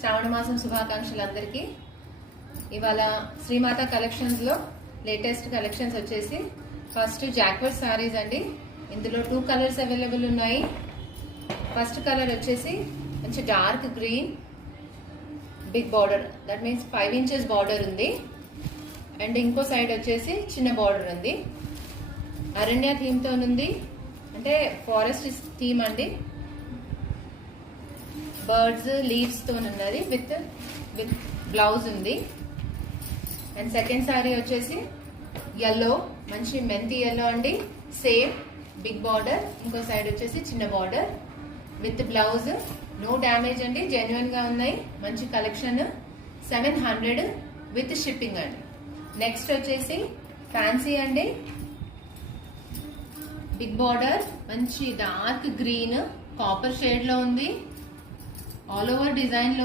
శ్రావణ మాసం శుభాకాంక్షలు అందరికీ. ఇవాళ శ్రీమాత కలెక్షన్స్ లో లేటెస్ట్ కలెక్షన్స్ వచ్చేసి ఫస్ట్ జాక్వర్డ్ సారీస్ అండి. ఇందులో 2 కలర్స్ అవైలబుల్ ఉన్నాయి. ఫస్ట్ కలర్ వచ్చేసి మంచి dark green, big border, that means 5 inches border ఉంది. అండ్ ఇంకో సైడ్ వచ్చేసి చిన్న బార్డర్ ఉంది. అరణ్య థీమ్ తో ఉంది, అంటే ఫారెస్ట్ థీమ్ అండి. బర్డ్స్ లీవ్స్ తో ఉన్నది, విత్ బ్లౌజ్ ఉంది. అండ్ సెకండ్ సారీ వచ్చేసి ఎల్లో, మంచి మెంతి ఎల్లో అండి. సేమ్ బిగ్ బార్డర్, ఇంకో సైడ్ వచ్చేసి చిన్న border with blouse. No damage అండి, జెన్యున్ గా ఉన్నాయి. మంచి కలెక్షన్. 700 విత్ షిప్పింగ్ అండి. నెక్స్ట్ వచ్చేసి ఫ్యాన్సీ అండి. బిగ్ బార్డర్, మంచి డార్క్ గ్రీన్ కాపర్ షేడ్ లో ఉంది. ఆల్ ఓవర్ డిజైన్ లో